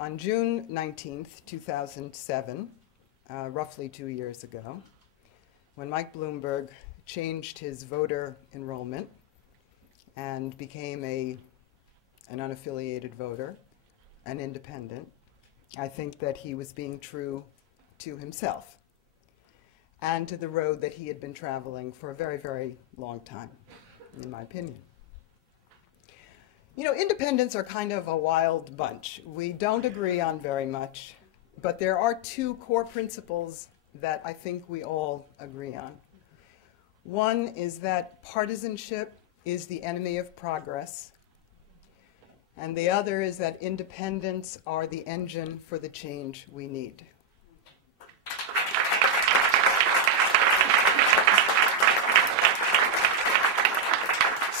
On June 19th, 2007, roughly 2 years ago, when Mike Bloomberg changed his voter enrollment and became an unaffiliated voter, an independent, I think that he was being true to himself and to the road that he had been traveling for a very, very long time, in my opinion. You know, independents are kind of a wild bunch. We don't agree on very much, but there are two core principles that I think we all agree on. One is that partisanship is the enemy of progress, and the other is that independents are the engine for the change we need.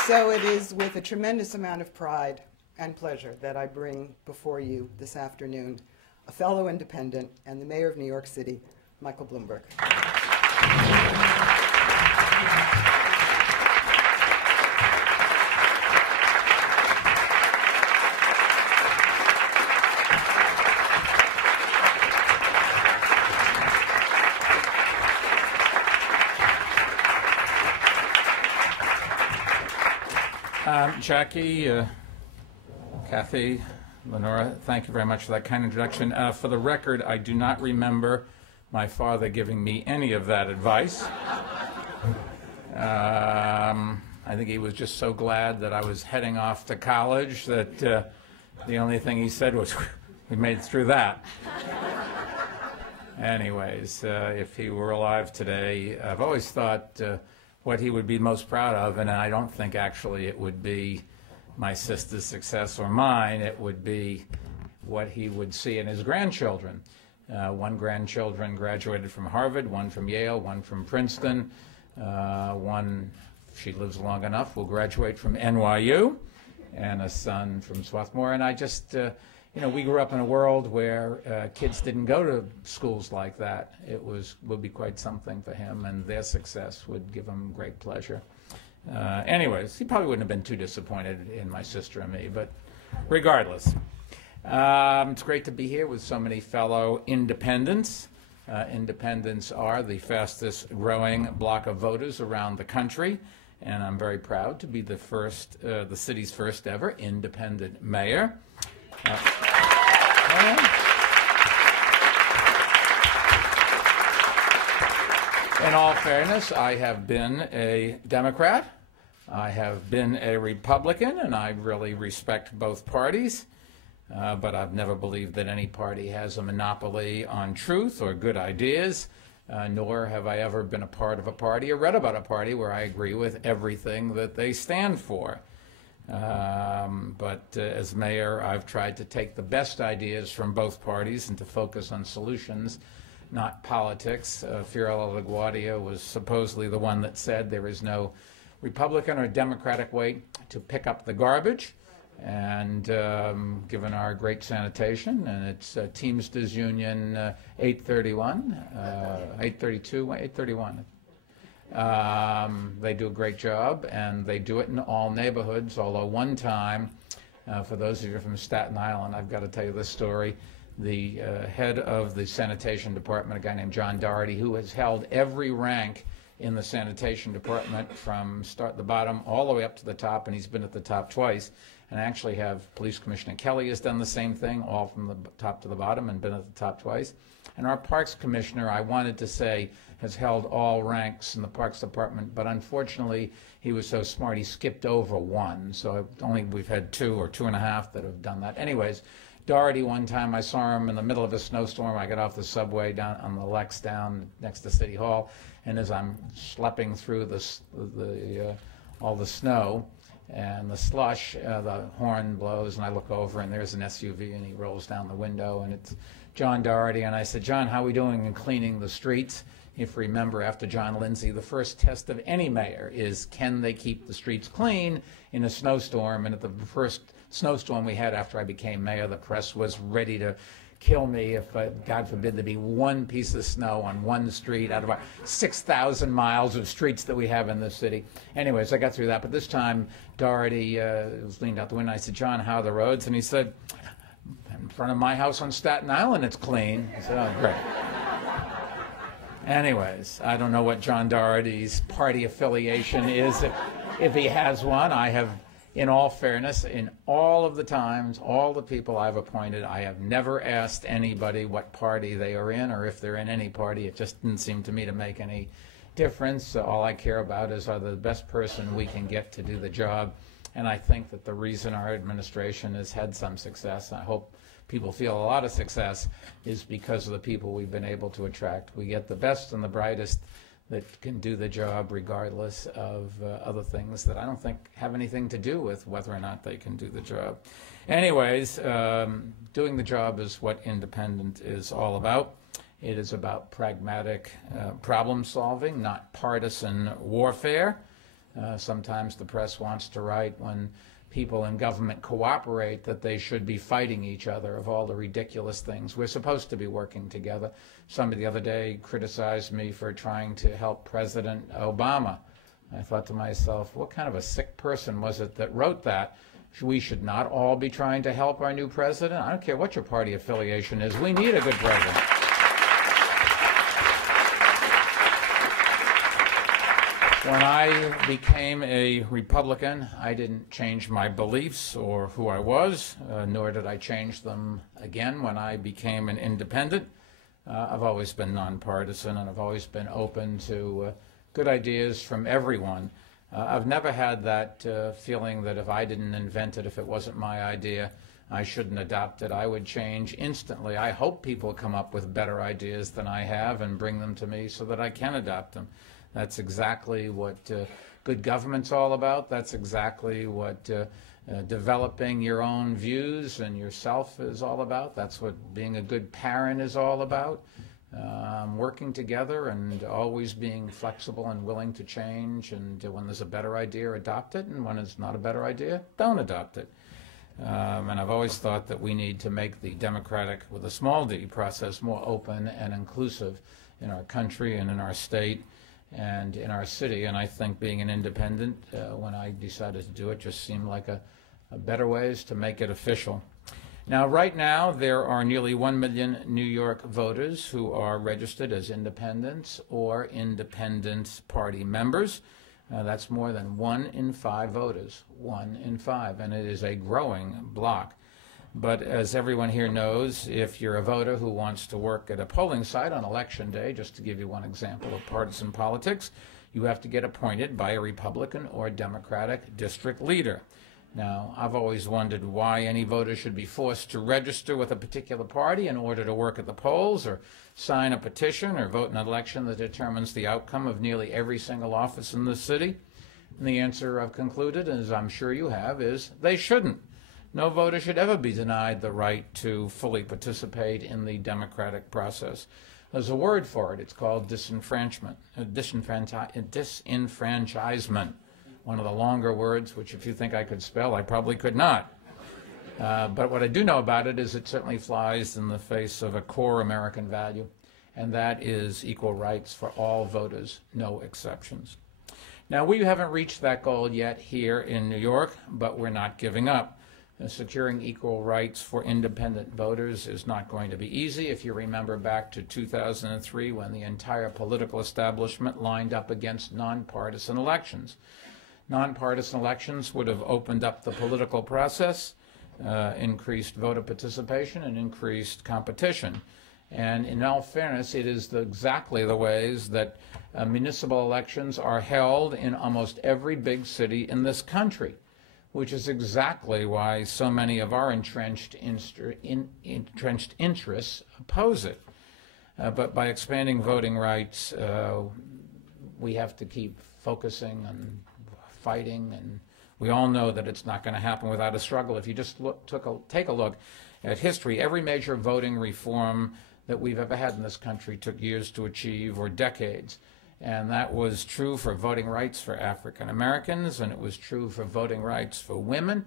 So it is with a tremendous amount of pride and pleasure that I bring before you this afternoon a fellow independent and the Mayor of New York City, Michael Bloomberg. Jackie, Kathy, Lenora, thank you very much for that kind introduction. For the record, I do not remember my father giving me any of that advice. I think he was just so glad that I was heading off to college that the only thing he said was, we made it through that. Anyways, if he were alive today, I've always thought what he would be most proud of, and I don't think actually it would be my sister's success or mine, it would be what he would see in his grandchildren. One grandchildren graduated from Harvard, one from Yale, one from Princeton. One, if she lives long enough, will graduate from NYU, and a son from Swarthmore. And I just, you know, we grew up in a world where kids didn't go to schools like that. It would be quite something for him, and their success would give him great pleasure. Anyways, he probably wouldn't have been too disappointed in my sister and me, but regardless. It's great to be here with so many fellow independents. Independents are the fastest growing block of voters around the country, and I'm very proud to be the city's first ever independent mayor. In all fairness, I have been a Democrat, I have been a Republican, and I really respect both parties, but I've never believed that any party has a monopoly on truth or good ideas, nor have I ever been a part of a party or read about a party where I agree with everything that they stand for. But as mayor, I've tried to take the best ideas from both parties and to focus on solutions, not politics. Fiorello LaGuardia was supposedly the one that said there is no Republican or Democratic way to pick up the garbage. And given our great sanitation, and it's Teamsters Union 831, 832, 831. They do a great job, and they do it in all neighborhoods, although one time, for those of you from Staten Island, I've got to tell you this story. The head of the sanitation department, a guy named John Doherty, who has held every rank in the sanitation department from start the bottom all the way up to the top, and he's been at the top twice. And I actually have Police Commissioner Kelly has done the same thing, all from the top to the bottom, and been at the top twice. And our Parks Commissioner, I wanted to say, has held all ranks in the Parks Department, but unfortunately, he was so smart, he skipped over one. So we've had 2 or 2.5 that have done that. Anyways, Doherty, one time I saw him in the middle of a snowstorm. I got off the subway down on the Lex down next to City Hall, and as I'm schlepping through all the snow and the slush, the horn blows, and I look over, and there's an SUV, and he rolls down the window, and it's John Doherty. And I said, John, how are we doing in cleaning the streets? If you remember, after John Lindsay, the first test of any mayor is, can they keep the streets clean in a snowstorm? And at the first snowstorm we had after I became mayor, the press was ready to kill me if, God forbid, there be one piece of snow on one street out of our 6,000 miles of streets that we have in this city. Anyways, I got through that. But this time, Doherty was leaned out the window. I said, John, how are the roads? And he said, In front of my house on Staten Island, it's clean. I said, oh, great. Anyways, I don't know what John Doherty's party affiliation is, if he has one. I have, in all fairness, in all of the times, all the people I've appointed, I have never asked anybody what party they are in or if they're in any party. It just didn't seem to me to make any difference. All I care about is, are the best person we can get to do the job. And I think that the reason our administration has had some success, I hope people feel a lot of success, is because of the people we've been able to attract. We get the best and the brightest that can do the job regardless of other things that I don't think have anything to do with whether or not they can do the job. Anyways, doing the job is what independent is all about. It is about pragmatic problem solving, not partisan warfare. Sometimes the press wants to write, when people in government cooperate, that they should be fighting each other of all the ridiculous things. We're supposed to be working together. Somebody the other day criticized me for trying to help President Obama. I thought to myself, what kind of a sick person was it that wrote that? We should not all be trying to help our new president? I don't care what your party affiliation is. We need a good president. When I became a Republican, I didn't change my beliefs or who I was, nor did I change them again when I became an independent. I've always been nonpartisan, and I've always been open to good ideas from everyone. I've never had that feeling that if I didn't invent it, if it wasn't my idea, I shouldn't adopt it. I would change instantly. I hope people come up with better ideas than I have and bring them to me so that I can adopt them. That's exactly what good government's all about. That's exactly what developing your own views and yourself is all about. That's what being a good parent is all about. Working together and always being flexible and willing to change, and when there's a better idea, adopt it, and when it's not a better idea, don't adopt it. And I've always thought that we need to make the democratic, with a small d, process more open and inclusive in our country and in our state and in our city. And I think being an independent, when I decided to do it, just seemed like a better ways to make it official. Now, right now, there are nearly 1 million New York voters who are registered as independents or independent party members. That's more than 1 in 5 voters, 1 in 5, and it is a growing block. But as everyone here knows, if you're a voter who wants to work at a polling site on Election Day, just to give you one example of partisan politics, you have to get appointed by a Republican or Democratic district leader. Now, I've always wondered why any voter should be forced to register with a particular party in order to work at the polls or sign a petition or vote in an election that determines the outcome of nearly every single office in the city. And the answer I've concluded, as I'm sure you have, is they shouldn't. No voter should ever be denied the right to fully participate in the democratic process. There's a word for it. It's called disenfranchisement. Disenfranchisement. One of the longer words, which if you think I could spell, I probably could not. But what I do know about it is it certainly flies in the face of a core American value, and that is equal rights for all voters, no exceptions. Now, we haven't reached that goal yet here in New York, but we're not giving up. Securing equal rights for independent voters is not going to be easy. If you remember back to 2003, when the entire political establishment lined up against nonpartisan elections. Nonpartisan elections would have opened up the political process, increased voter participation, and increased competition. And in all fairness, it is exactly the ways that municipal elections are held in almost every big city in this country, which is exactly why so many of our entrenched interests oppose it. But by expanding voting rights, we have to keep focusing on fighting, and we all know that it's not going to happen without a struggle. If you just take a look at history, every major voting reform that we've ever had in this country took years to achieve, or decades. And that was true for voting rights for African Americans, and it was true for voting rights for women,